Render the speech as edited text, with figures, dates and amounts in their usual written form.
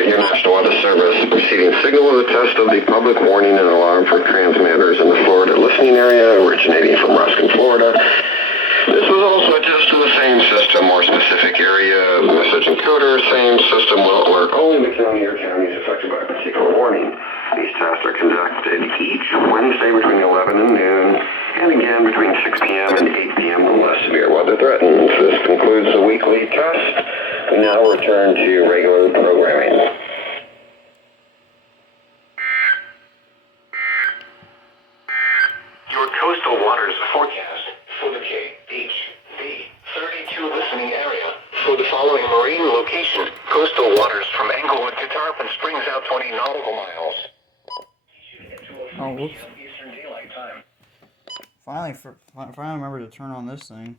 Your National Weather Service receiving signal of the test of the public warning and alarm for transmitters in the Florida listening area originating from Ruskin, Florida. This was also a test of the same system, more specific area, message encoder, same system will alert only the county or counties affected by a particular warning. These tests are conducted each Wednesday between 11 and noon, and again between 6 p.m. and 8 p.m. unless severe weather threatens. This concludes the weekly test. We now return to regular programming. Your coastal waters forecast for the KHV 32 listening area. For the following marine location, coastal waters from Englewood to Tarpon Springs out 20 nautical miles. Oh, whoops. Finally remember to turn on this thing.